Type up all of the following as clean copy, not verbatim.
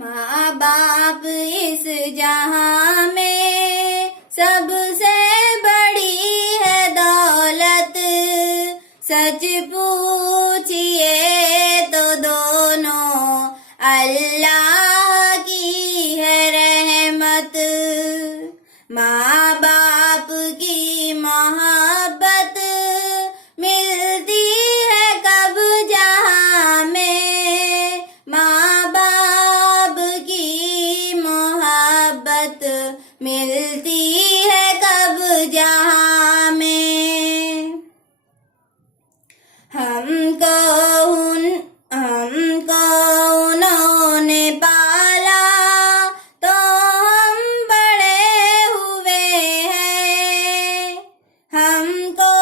माँ बाप इस जहां में सबसे बड़ी है दौलत। सच पूछिए तो दोनों अल्लाह की है रहमत। माँ बाप की मोहब्बत मिलती है कब जहां में। माँ बाप की मोहब्बत मिलती है कब जहां में। हमको उन्होंने पाला तो हम बड़े हुए हैं। हमको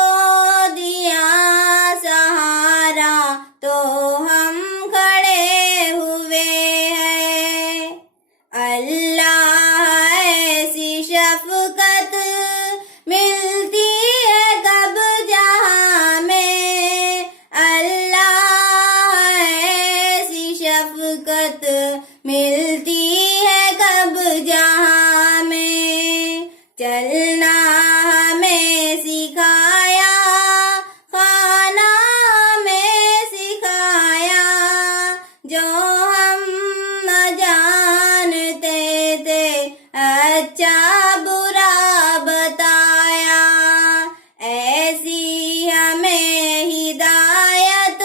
दिया सहारा तो हम खड़े हुए हैं। अल्लाह ऐसी शफ़क़त मिलती है कब जहां में। अल्लाह ऐसी शफ़क़त मिलती है कब जहां में। चलना हमें सिखाया, खाना हमें सिखाया, जो हम न जानते थे अच्छा बुरा बताया। ऐसी हमें हिदायत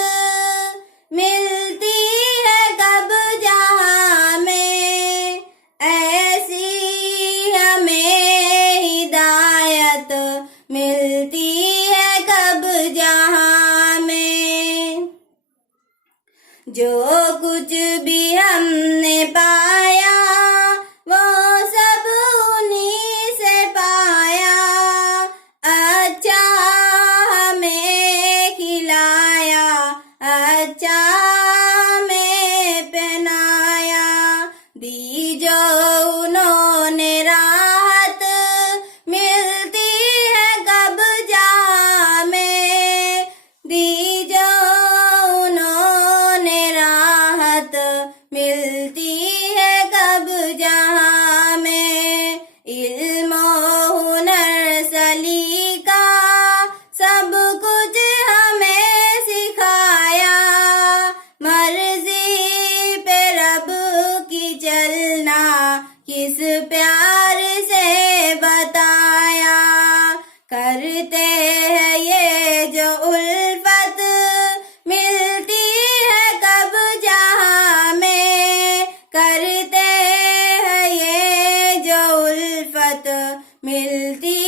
मिलती है कब जहां में। ऐसी हमें हिदायत मिलती है कब जहां में। जो कुछ भी हमने पाया वो सब उन्हीं से पाया। अच्छा हमें खिलाया, अच्छा हमें पहनाया। दी जो उन्होंने राहत मिलती है कब जहां में। दी जो उन्होंने राहत मिलती है कब जहां में। इल्म हुनर सलीका सब कुछ हमें सिखाया। मर्जी पे रब की चलना किस प्यार से बताया। करते हैं ये जो उल्फत मिलती है कब जहां में। करते हैं ये जो उल्फत मिलती